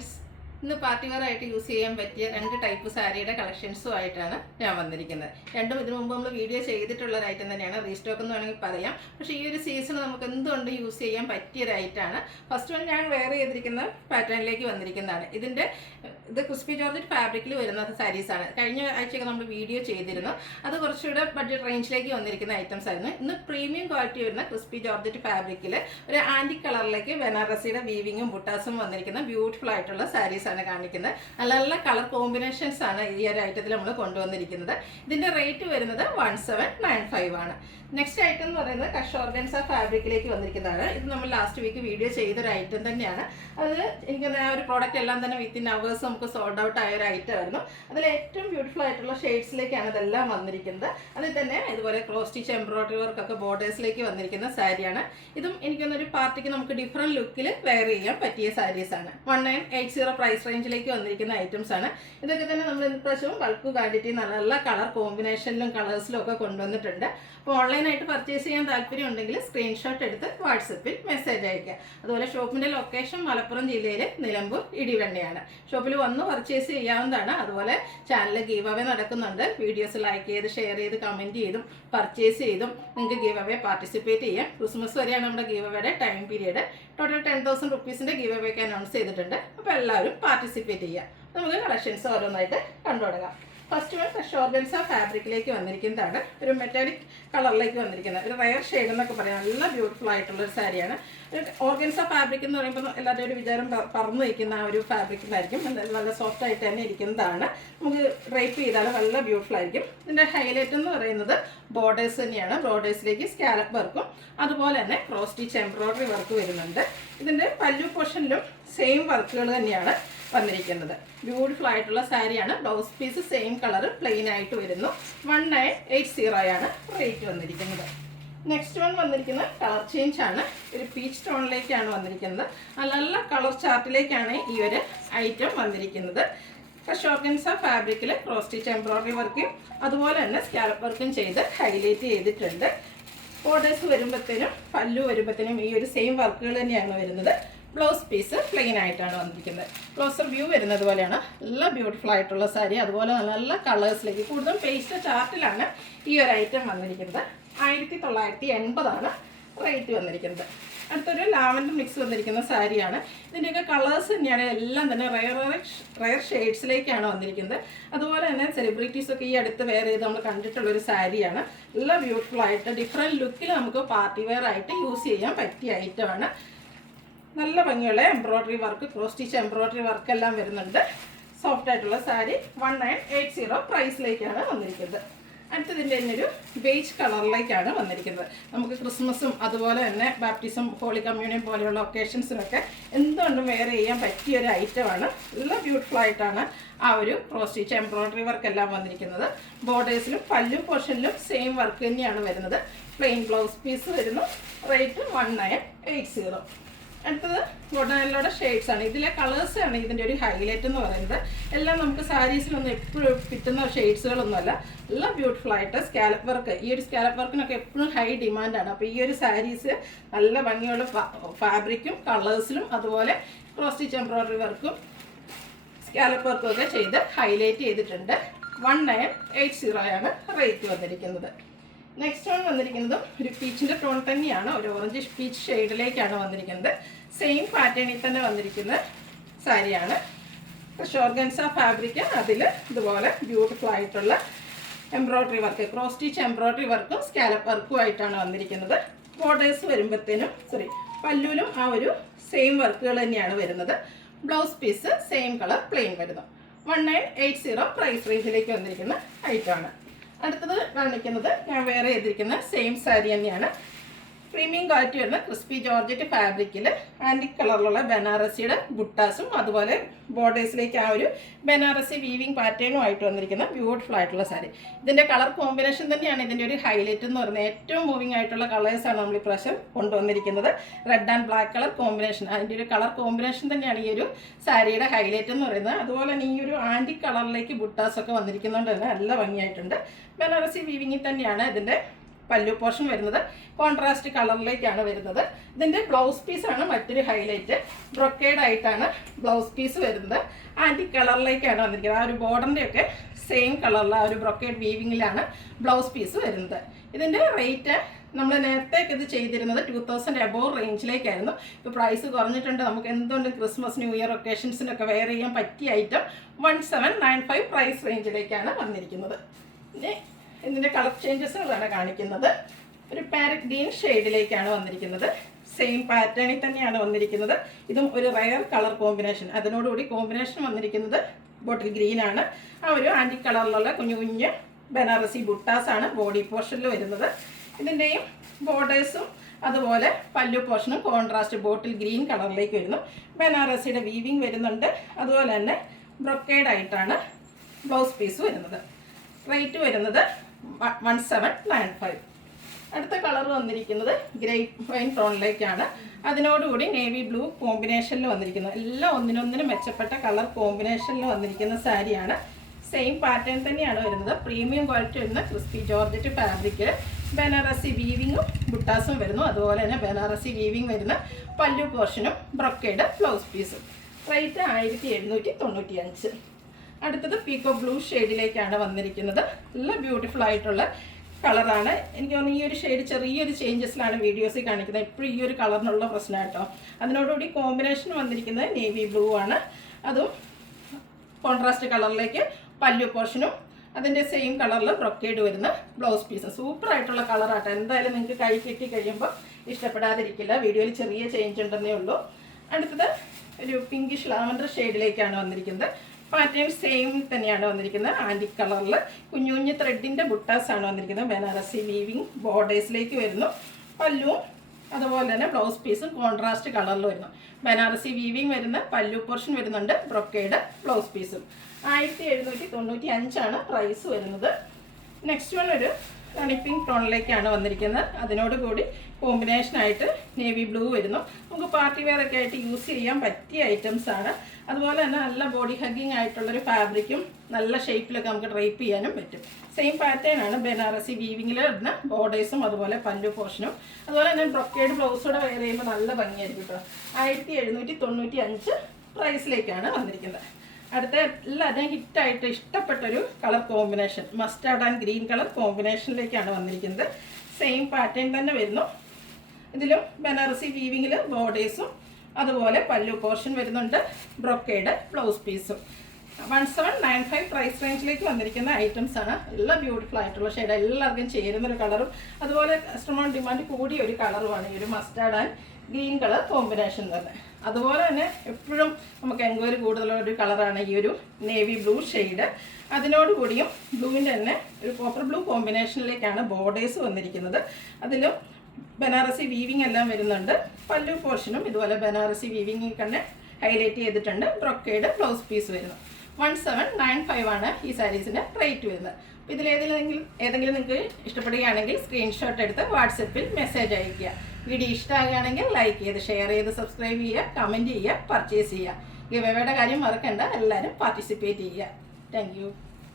Friends, ഇന്ന് party wear ആയിട്ട് use ചെയ്യാൻ പറ്റിയ രണ്ട് ടൈപ്പ് സാരിയുടെ കളക്ഷൻസും ആയിട്ടാണ് ഞാൻ വന്നിരിക്കുന്നത്. രണ്ടും ഇതിനു മുമ്പ് നമ്മൾ വീഡിയോ ചെയ്തിട്ടുള്ള ഒരു ഐറ്റം തന്നെയാണ്, റീസ്റ്റോക്ക് എന്ന് വേണമെങ്കിൽ പറയാം. പക്ഷേ ഈ ഒരു സീസൺ നമുക്ക് എന്തുകൊണ്ട് യൂസ് ചെയ്യാൻ പറ്റിയ ഒരു ഐറ്റമാണ്. ഫസ്റ്റ് വൺ ഞാൻ വെയർ ചെയ്തിരിക്കുന്ന പാറ്റേണിലേക്ക് വന്നിരിക്കുന്നതാണ്. ഇത് ക്രിസ്പി ജോർജറ്റ് ഫാബ്രിക്കിൽ വരുന്ന സാരീസാണ്. കഴിഞ്ഞ ആഴ്ചയൊക്കെ നമ്മൾ വീഡിയോ ചെയ്തിരുന്നു. അത് കുറച്ചുകൂടെ ബഡ്ജറ്റ് റേഞ്ചിലേക്ക് വന്നിരിക്കുന്ന ഐറ്റംസ് ആയിരുന്നു. ഇന്ന് പ്രീമിയം ക്വാളിറ്റി വരുന്ന ക്രിസ്പി ജോർജറ്റ് ഫാബ്രിക്കിൽ ഒരു ആൻറ്റിക് കളറിലേക്ക് ബനാറസിയുടെ വീവിങ്ങും ബുട്ടാസും വന്നിരിക്കുന്ന ബ്യൂട്ടിഫുൾ ആയിട്ടുള്ള സാരീസ് കാണിക്കുന്നത്. നല്ല നല്ല കളർ കോമ്പിനേഷൻസ് ആണ് ഈ ഒരു ഐറ്റത്തിൽ നമ്മൾ കൊണ്ടുവന്നിരിക്കുന്നത്. ഇതിന്റെ റേറ്റ് വരുന്നത് 1795 ആണ്. നെക്സ്റ്റ് ഐറ്റം എന്ന് പറയുന്നത് കഷ് ഓർഗൻസ ഫാബ്രിക്കിലേക്ക് വന്നിരിക്കുന്നതാണ്. ഇത് നമ്മൾ ലാസ്റ്റ് വീക്ക് വീഡിയോ ചെയ്തൊരു ഐറ്റം തന്നെയാണ്. അത് എനിക്ക് ആ ഒരു പ്രോഡക്റ്റ് എല്ലാം തന്നെ വിത്തിൻ അവേഴ്സ് നമുക്ക് സോൾഡ് ഔട്ട് ആയ ഒരു ഐറ്റം ആയിരുന്നു. അതിൽ ഏറ്റവും ബ്യൂട്ടിഫുൾ ആയിട്ടുള്ള ഷെയ്ഡ്സിലേക്കാണ് ഇതെല്ലാം വന്നിരിക്കുന്നത്. അതിൽ തന്നെ ഇതുപോലെ ക്രോസ് സ്റ്റിച്ച് എംബ്രോയിഡറി വർക്കൊക്കെ ബോർഡേഴ്സിലേക്ക് വന്നിരിക്കുന്ന സാരിയാണ്. ഇതും എനിക്കൊന്നൊരു പാർട്ടിക്ക് നമുക്ക് ഡിഫറെൻറ്റ് ലുക്കിൽ വെയർ ചെയ്യാൻ പറ്റിയ സാരീസാണ്. 1980 പ്രൈസ് റേഞ്ചിലേക്ക് വന്നിരിക്കുന്ന ഐറ്റംസ് ആണ്. ഇതൊക്കെ തന്നെ നമ്മൾ ഇപ്രാവശ്യവും ബൾക്ക് ക്വാണ്ടിറ്റി നല്ല നല്ല കളർ കോമ്പിനേഷനിലും കളേഴ്സിലും ഒക്കെ കൊണ്ടുവന്നിട്ടുണ്ട്. അപ്പോൾ ഓൺലൈനായിട്ട് പർച്ചേസ് ചെയ്യാൻ താല്പര്യം ഉണ്ടെങ്കിൽ സ്ക്രീൻഷോട്ട് എടുത്ത് വാട്സപ്പിൽ മെസ്സേജ് അയക്കുക. അതുപോലെ ഷോപ്പിൻ്റെ ലൊക്കേഷൻ മലപ്പുറം ജില്ലയിലെ നിലമ്പൂർ ഇടിവണ്ണയാണ്. ഷോപ്പിൽ വന്ന് പർച്ചേസ് ചെയ്യാവുന്നതാണ്. അതുപോലെ ചാനലിൽ ഗീവ് അവേ നടക്കുന്നുണ്ട്. വീഡിയോസ് ലൈക്ക് ചെയ്ത് ഷെയർ ചെയ്ത് കമൻറ്റ് ചെയ്തും പർച്ചേസ് ചെയ്തും നിങ്ങൾക്ക് ഗീവ് അവേ പാർട്ടിസിപ്പേറ്റ് ചെയ്യാം. ക്രിസ്മസ് വരെയാണ് നമ്മുടെ ഗീവ് അവയുടെ ടൈം പീരീഡ്. ടോട്ടൽ 10,000 റുപ്പീസിൻ്റെ ഗീവ് അവേക്ക് അനൗൺസ് ചെയ്തിട്ടുണ്ട്. അപ്പോൾ എല്ലാവരും പാർട്ടിസിപ്പേറ്റ് ചെയ്യുക. നമുക്ക് കളക്ഷൻസ് ഓരോന്നായിട്ട് കണ്ടു തുടങ്ങാം. ഫസ്റ്റ് വൺ കഷ് ഓർഗൻസ ഫാബ്രിക്കിലേക്ക് വന്നിരിക്കുന്നതാണ്. ഒരു മെറ്റാലിക് കളറിലേക്ക് വന്നിരിക്കുന്നത് ഒരു റയർ ഷെയ്ഡ് എന്നൊക്കെ പറയാം. നല്ല ബ്യൂട്ടിഫുൾ ആയിട്ടുള്ള ഒരു സാരിയാണ്. ഓർഗൻസ ഫാബ്രിക് എന്ന് പറയുമ്പോൾ എല്ലാവരുടെ ഒരു വിചാരം പറന്നു വയ്ക്കുന്ന ആ ഒരു ഫാബ്രിക്കിലായിരിക്കും. നല്ല സോഫ്റ്റ് ആയിട്ട് തന്നെ ഇരിക്കുന്നതാണ്. നമുക്ക് ഡ്രൈപ്പ് ചെയ്താൽ നല്ല ബ്യൂട്ടിഫുൾ ആയിരിക്കും. ഇതിൻ്റെ ഹൈലൈറ്റ് എന്ന് പറയുന്നത് ബോർഡേഴ്സ് തന്നെയാണ്. ബോർഡേഴ്സിലേക്ക് സ്കാലപ്പ് വർക്കും അതുപോലെ തന്നെ ക്രോസ് സ്റ്റിച്ച് എംബ്രോയിഡറി വർക്ക് വരുന്നുണ്ട്. ഇതിൻ്റെ പല്ലു പോർഷനിലും സെയിം വർക്കുകൾ തന്നെയാണ് വന്നിരിക്കുന്നത്. ബ്യൂട്ടിഫുൾ ആയിട്ടുള്ള സാരിയാണ്. Blouse piece same colour plain ആയിട്ട് വരുന്നു. 1980 ആണ് റേറ്റ് വന്നിരിക്കുന്നത്. നെക്സ്റ്റ് വൺ വന്നിരിക്കുന്നത് കളർ ചേഞ്ച് ആണ്. ഒരു പീച്ച് ടോണിലേക്കാണ് വന്നിരിക്കുന്നത്. നല്ല കളർ ചാർട്ടിലേക്കാണ് ഈ ഒരു ഐറ്റം വന്നിരിക്കുന്നത്. കഷ് ഓർഗൻസ ഫാബ്രിക്കിൽ ക്രോസ് സ്റ്റിച്ച് എംബ്രോയിഡറി വർക്കും അതുപോലെ തന്നെ സ്കാലപ്പ് വർക്കും ചെയ്ത് ഹൈലൈറ്റ് ചെയ്തിട്ടുണ്ട്. ബോർഡേഴ്സ് വരുമ്പോഴത്തേനും പല്ലു വരുമ്പോഴത്തേനും ഈ ഒരു സെയിം വർക്കുകൾ തന്നെയാണ് വരുന്നത്. ബ്ലൗസ് പീസ് പ്ലെയിൻ ആയിട്ടാണ് വന്നിരിക്കുന്നത്. ക്ലോസർ വ്യൂ വരുന്നത് പോലെയാണ്. നല്ല ബ്യൂട്ടിഫുൾ ആയിട്ടുള്ള സാരി. അതുപോലെ നല്ല കളേഴ്സിലേക്ക് കൂടുതലും പേസ്റ്റ് ചാർട്ടിലാണ് ഈ ഒരു ഐറ്റം വന്നിരിക്കുന്നത്. 1980 റേറ്റ് വന്നിരിക്കുന്നത്. അടുത്തൊരു ലാവൻഡർ മിക്സ് വന്നിരിക്കുന്ന സാരിയാണ്. ഇതിൻ്റെയൊക്കെ കളേഴ്സ് തന്നെയാണ് എല്ലാം തന്നെ റയർ ഷെയ്ഡ്സിലേക്കാണ് വന്നിരിക്കുന്നത്. അതുപോലെ തന്നെ സെലിബ്രിറ്റീസൊക്കെ ഈ അടുത്ത് വെയർ ചെയ്ത് നമ്മൾ കണ്ടിട്ടുള്ളൊരു സാരിയാണ്. നല്ല ബ്യൂട്ടിഫുൾ ആയിട്ട് ഡിഫറെൻറ്റ് ലുക്കിൽ നമുക്ക് പാർട്ടി വെയർ ആയിട്ട് യൂസ് ചെയ്യാൻ പറ്റിയ ഐറ്റമാണ്. നല്ല ഭംഗിയുള്ള embroidery work cross stitch embroidery work എല്ലാം വരുന്നുണ്ട്. സോഫ്റ്റ് ആയിട്ടുള്ള സാരി 1980 പ്രൈസിലേക്കാണ് വന്നിരിക്കുന്നത്. അടുത്തതിൻ്റെ തന്നെ ഒരു ബേജ് കളറിലേക്കാണ് വന്നിരിക്കുന്നത്. നമുക്ക് ക്രിസ്മസും അതുപോലെ തന്നെ ബാപ്റ്റിസം ഹോളി കമ്മ്യൂണിയൻ പോലെയുള്ള ഒക്കേഷൻസിനൊക്കെ എന്തുകൊണ്ടും വെയർ ചെയ്യാൻ പറ്റിയ ഒരു ഐറ്റമാണ്. നല്ല ബ്യൂട്ടിഫുൾ ആയിട്ടാണ് ആ ഒരു ക്രോസ് സ്റ്റിച്ച് എംബ്രോയിഡറി വർക്ക് എല്ലാം വന്നിരിക്കുന്നത്. ബോർഡേഴ്സിലും പല്ലു പോർഷനിലും സെയിം വർക്ക് തന്നെയാണ് വരുന്നത്. പ്ലെയിൻ ബ്ലൗസ് പീസ് വരുന്നു. റേറ്റ് 1980. അടുത്തത് ഗോൾഡൻ ഷെയ്ഡ്സ് ആണ്. ഇതിലെ കളേഴ്സ് ആണ് ഇതിൻ്റെ ഒരു ഹൈലൈറ്റ് എന്ന് പറയുന്നത്. എല്ലാം നമുക്ക് സാരീസിലൊന്നും എപ്പോഴും കിട്ടുന്ന ഷെയ്ഡ്സുകളൊന്നുമല്ല. നല്ല ബ്യൂട്ടിഫുൾ ആയിട്ട് സ്കാലപ്പ് വർക്ക്. ഈ ഒരു സ്കാലപ്പ് വർക്കിനൊക്കെ എപ്പോഴും ഹൈ ഡിമാൻഡാണ്. അപ്പോൾ ഈ ഒരു സാരീസ് നല്ല ഭംഗിയുള്ള ഫാബ്രിക്കും കളേഴ്സിലും അതുപോലെ ക്രോസ് സ്റ്റിച്ച് എംബ്രോയിഡറി വർക്കും സ്കാലപ്പ് വർക്കും ഒക്കെ ചെയ്ത് ഹൈലൈറ്റ് ചെയ്തിട്ടുണ്ട്. 1980 റേറ്റ് വന്നിരിക്കുന്നത്. നെക്സ്റ്റ് വൺ വന്നിരിക്കുന്നതും ഒരു പീച്ചിൻ്റെ ടോൺ തന്നെയാണ്. ഒരു ഓറഞ്ച് പീച്ച് ഷെയ്ഡിലേക്കാണ് വന്നിരിക്കുന്നത്. സെയിം പാറ്റേണിൽ തന്നെ വന്നിരിക്കുന്ന സാരിയാണ്. കഷ് ഓർഗൻസ ഫാബ്രിക് അതിൽ ഇതുപോലെ ബ്യൂട്ടിഫുൾ ആയിട്ടുള്ള embroidery work cross stitch embroidery വർക്കും സ്കാലപ്പ് വർക്കും ആയിട്ടാണ് വന്നിരിക്കുന്നത്. ബോർഡേഴ്സ് വരുമ്പോഴത്തേനും പല്ലുവിലും ആ ഒരു സെയിം വർക്കുകൾ തന്നെയാണ് വരുന്നത്. Blouse piece same colour plain വരുന്നു. 1980 പ്രൈസ് റേഞ്ചിലേക്ക് വന്നിരിക്കുന്ന ഐറ്റമാണ്. അടുത്തത് കാണിക്കുന്നത് ഞാൻ വെയർ ചെയ്തിരിക്കുന്ന സെയിം സാരി തന്നെയാണ്. പ്രീമിയം ക്വാളിറ്റി വരുന്ന ക്രിസ്പി ജോർജറ്റ് ഫാബ്രിക്കിൽ ആൻറ്റിക് കളറിലുള്ള ബനാറസിയുടെ ബുട്ടാസും അതുപോലെ ബോർഡേഴ്സിലേക്ക് ആ ഒരു ബനാറസി വീവിങ് പാറ്റേണും ആയിട്ട് വന്നിരിക്കുന്ന ബ്യൂട്ടിഫുൾ ആയിട്ടുള്ള സാരി. ഇതിൻ്റെ കളർ കോമ്പിനേഷൻ തന്നെയാണ് ഇതിൻ്റെ ഒരു ഹൈലൈറ്റ് എന്ന് പറയുന്നത്. ഏറ്റവും മൂവിങ് ആയിട്ടുള്ള കളേഴ്സാണ് നമ്മൾ ഈ പ്രാവശ്യം കൊണ്ടുവന്നിരിക്കുന്നത്. Red and black colour combination. അതിൻ്റെ ഒരു കളർ കോമ്പിനേഷൻ തന്നെയാണ് ഈ ഒരു സാരിയുടെ ഹൈലൈറ്റ് എന്ന് പറയുന്നത്. അതുപോലെ തന്നെ ഈ ഒരു ആൻറ്റിക് കളറിലേക്ക് ബുട്ടാസൊക്കെ വന്നിരിക്കുന്നതുകൊണ്ട് തന്നെ നല്ല ഭംഗിയായിട്ടുണ്ട്. ബനാറസി വീവിങ്ങിൽ തന്നെയാണ് ഇതിൻ്റെ പല്ലു പോർഷൻ വരുന്നത് കോൺട്രാസ്റ്റ് കളറിലേക്കാണ് വരുന്നത്. ഇതിൻ്റെ ബ്ലൗസ് പീസാണ് മറ്റൊരു ഹൈലൈറ്റ്. ബ്രൊക്കേഡ് ആയിട്ടാണ് ബ്ലൗസ് പീസ് വരുന്നത്. ആൻറ്റിക് കളറിലേക്കാണ് വന്നിരിക്കുന്നത്. ആ ഒരു ബോർഡറിൻ്റെ ഒക്കെ സെയിം കളറിൽ ആ ഒരു ബ്രൊക്കേഡ് വീവിങ്ങിലാണ് ബ്ലൗസ് പീസ് വരുന്നത്. ഇതിൻ്റെ റേറ്റ് നമ്മൾ നേരത്തേക്ക് ഇത് ചെയ്തിരുന്നത് 2000 എബോവ് റേഞ്ചിലേക്കായിരുന്നു. ഇപ്പോൾ പ്രൈസ് കുറഞ്ഞിട്ടുണ്ട്. നമുക്ക് എന്തുകൊണ്ടും ക്രിസ്മസ് ന്യൂ ഇയർ ഒക്കേഷൻസിനൊക്കെ വെയർ ചെയ്യാൻ പറ്റിയ ഐറ്റം 1795 പ്രൈസ് റേഞ്ചിലേക്കാണ് വന്നിരിക്കുന്നത്. പിന്നെ ഇതിൻ്റെ കളർ ചേഞ്ചസുകളാണ് കാണിക്കുന്നത്. ഒരു പാരറ്റ് ഗ്രീൻ ഷെയ്ഡിലേക്കാണ് വന്നിരിക്കുന്നത്. സെയിം പാറ്റേണിൽ തന്നെയാണ് വന്നിരിക്കുന്നത്. ഇതും ഒരു റയർ കളർ കോമ്പിനേഷൻ. അതിനോടുകൂടി കോമ്പിനേഷൻ വന്നിരിക്കുന്നത് ബോട്ടിൽ ഗ്രീൻ ആണ്. ആ ഒരു ആൻറ്റിക് കളറിലുള്ള കുഞ്ഞു കുഞ്ഞ് ബനാറസി ബുട്ടാസാണ് ബോഡി പോർഷനിൽ വരുന്നത്. ഇതിൻ്റെയും ബോർഡേഴ്സും അതുപോലെ പല്ലു പോർഷനും കോൺട്രാസ്റ്റ് ബോട്ടിൽ ഗ്രീൻ കളറിലേക്ക് വരുന്നു. ബനാറസിയുടെ വീവിങ് വരുന്നുണ്ട്. അതുപോലെ തന്നെ ബ്രൊക്കേഡ് ആയിട്ടാണ് ബ്ലൗസ് പീസ് വരുന്നത്. റേറ്റ് വരുന്നത് 1795. അടുത്ത കളർ വന്നിരിക്കുന്നത് ഗ്രേപ്പ് വൈൻ ടോണിലേക്കാണ്. അതിനോടുകൂടി നേവി ബ്ലൂ കോമ്പിനേഷനിൽ വന്നിരിക്കുന്നത്. എല്ലാം ഒന്നിനൊന്നിനും മെച്ചപ്പെട്ട കളർ കോമ്പിനേഷനിൽ വന്നിരിക്കുന്ന സാരിയാണ്. സെയിം പാറ്റേൺ തന്നെയാണ് വരുന്നത്. പ്രീമിയം ക്വാളിറ്റി വരുന്ന ക്രിസ്പി ജോർജറ്റ് ഫാബ്രിക്കിൽ ബനാറസി വീവിങ്ങും ബുട്ടാസും വരുന്നു. അതുപോലെ തന്നെ ബനാറസി വീവിങ് വരുന്ന പല്ലു പോർഷനും ബ്രൊക്കേഡ് ബ്ലൗസ് പീസും. റേറ്റ് 1795. അടുത്തത് പീക്കോ ബ്ലൂ ഷെയ്ഡിലേക്കാണ് വന്നിരിക്കുന്നത്. നല്ല ബ്യൂട്ടിഫുൾ ആയിട്ടുള്ള കളറാണ്. എനിക്ക് തോന്നുന്നു ഈ ഒരു ഷെയ്ഡ് ചെറിയൊരു ചേഞ്ചസിലാണ് വീഡിയോസിൽ കാണിക്കുന്നത്. എപ്പോഴും ഈ ഒരു കളറിനുള്ള പ്രശ്നം കേട്ടോ. അതിനോടുകൂടി കോമ്പിനേഷൻ വന്നിരിക്കുന്നത് നേവി ബ്ലൂ ആണ്. അതും കോൺട്രാസ്റ്റ് കളറിലേക്ക് പല്ലു പോർഷനും അതിൻ്റെ സെയിം കളറിൽ ബ്രൊക്കേഡ് വരുന്ന ബ്ലൗസ് പീസും. സൂപ്പറായിട്ടുള്ള കളറാട്ടോ. എന്തായാലും നിങ്ങൾക്ക് കൈ കിട്ടി കഴിയുമ്പോൾ ഇഷ്ടപ്പെടാതിരിക്കില്ല. വീഡിയോയിൽ ചെറിയ ചേഞ്ച് ഉണ്ടെന്നേ ഉള്ളൂ. അടുത്തത് ഒരു പിങ്കിഷ് ലാവൻഡർ ഷെയ്ഡിലേക്കാണ് വന്നിരിക്കുന്നത്. പാറ്റേൺ സെയിം തന്നെയാണ് വന്നിരിക്കുന്നത്. ആൻറ്റിക് കളറിൽ കുഞ്ഞു കുഞ്ഞു ത്രെഡിൻ്റെ ബുട്ടാസാണ് വന്നിരിക്കുന്നത്. ബനാറസി വീവിങ് ബോർഡേഴ്സിലേക്ക് വരുന്നു. പല്ലുവും അതുപോലെ തന്നെ ബ്ലൗസ് പീസും കോൺട്രാസ്റ്റ് കളറിൽ വരുന്നു. ബനാറസി വീവിങ് വരുന്ന പല്ലു പോർഷൻ വരുന്നുണ്ട്. ബ്രൊക്കേഡ് ബ്ലൗസ് പീസും. 1795 പ്രൈസ് വരുന്നത്. നെക്സ്റ്റ് വൺ ഒരു റാണി പിങ്ക് ടോണിലേക്കാണ് വന്നിരിക്കുന്നത്. അതിനോടുകൂടി കോമ്പിനേഷനായിട്ട് നേവി ബ്ലൂ വരുന്നു. നമുക്ക് പാർട്ടി വെയർ ഒക്കെ ആയിട്ട് യൂസ് ചെയ്യാൻ പറ്റിയ ഐറ്റംസ് ആണ്. അതുപോലെ തന്നെ നല്ല ബോഡി ഹഗ്ഗിങ് ആയിട്ടുള്ളൊരു ഫാബ്രിക്കും നല്ല ഷേപ്പിലൊക്കെ നമുക്ക് ഡ്രൈപ്പ് ചെയ്യാനും പറ്റും. സെയിം പാറ്റേൺ ആണ് ബനാറസി വീവിങ്ങിൽ വരുന്ന ബോർഡേഴ്സും അതുപോലെ പല്ലു പോർഷനും. അതുപോലെ തന്നെ ബ്രൊക്കേഡ് ബ്ലൗസോടെ വെയർ ചെയ്യുമ്പോൾ നല്ല ഭംഗിയായിരിക്കും കേട്ടോ. 1795 പ്രൈസിലേക്കാണ് വന്നിരിക്കുന്നത്. അടുത്ത എല്ലാവരും ഹിറ്റായിട്ട് ഇഷ്ടപ്പെട്ടൊരു colour combination mustard and green colour കോമ്പിനേഷനിലേക്കാണ് വന്നിരിക്കുന്നത്. സെയിം പാറ്റേൺ തന്നെ വരുന്നു. ഇതിലും ബനാറസി വീവിങ്ങിൽ ബോർഡേഴ്സും അതുപോലെ പല്ലു പോർഷൻ വരുന്നുണ്ട്. ബ്രൊക്കേഡ് ബ്ലൗസ് പീസും. 1795 പ്രൈസ് റേഞ്ചിലേക്ക് വന്നിരിക്കുന്ന ഐറ്റംസ് ആണ്. എല്ലാം ബ്യൂട്ടിഫുൾ ആയിട്ടുള്ള ഷെയ്ഡ്, എല്ലാവർക്കും ചേരുന്നൊരു കളറും അതുപോലെ കസ്റ്റമർ ഡിമാൻഡ് കൂടിയ ഒരു കളറുമാണ് ഈ ഒരു mustard and green colour combination തന്നെ. അതുപോലെ തന്നെ എപ്പോഴും നമുക്ക് എൻക്വയറി കൂടുതലുള്ള ഒരു കളറാണ് ഈ ഒരു നേവി ബ്ലൂ ഷെയ്ഡ്. അതിനോടുകൂടിയും ബ്ലൂവിൻ്റെ തന്നെ ഒരു കോപ്പർ ബ്ലൂ കോമ്പിനേഷനിലേക്കാണ് ബോർഡേഴ്സ് വന്നിരിക്കുന്നത്. അതിലും ബനാറസി വീവിങ് എല്ലാം വരുന്നുണ്ട്. പല്ലു പോർഷനും ഇതുപോലെ ബനാറസി വീവിങ് തന്നെ ഹൈലൈറ്റ് ചെയ്തിട്ടുണ്ട്. ബ്രൊക്കേഡ് ബ്ലൗസ് പീസ് വരുന്നു. 1795 ആണ് ഈ സാരീസിൻ്റെ റേറ്റ് വരുന്നത്. അപ്പോൾ ഇതിലേതെങ്കിലും നിങ്ങൾക്ക് ഇഷ്ടപ്പെടുകയാണെങ്കിൽ സ്ക്രീൻഷോട്ട് എടുത്ത് വാട്സപ്പിൽ മെസ്സേജ് അയയ്ക്കുക. വീഡിയോ ഇഷ്ടമാകുകയാണെങ്കിൽ ലൈക്ക് ചെയ്ത് ഷെയർ ചെയ്ത് സബ്സ്ക്രൈബ് ചെയ്യുക, കമൻറ്റ് ചെയ്യുക, പർച്ചേസ് ചെയ്യുക. ഗിവ് അവേയുടെ കാര്യം മറക്കണ്ട. എല്ലാവരും പാർട്ടിസിപ്പേറ്റ് ചെയ്യുക. Thank you.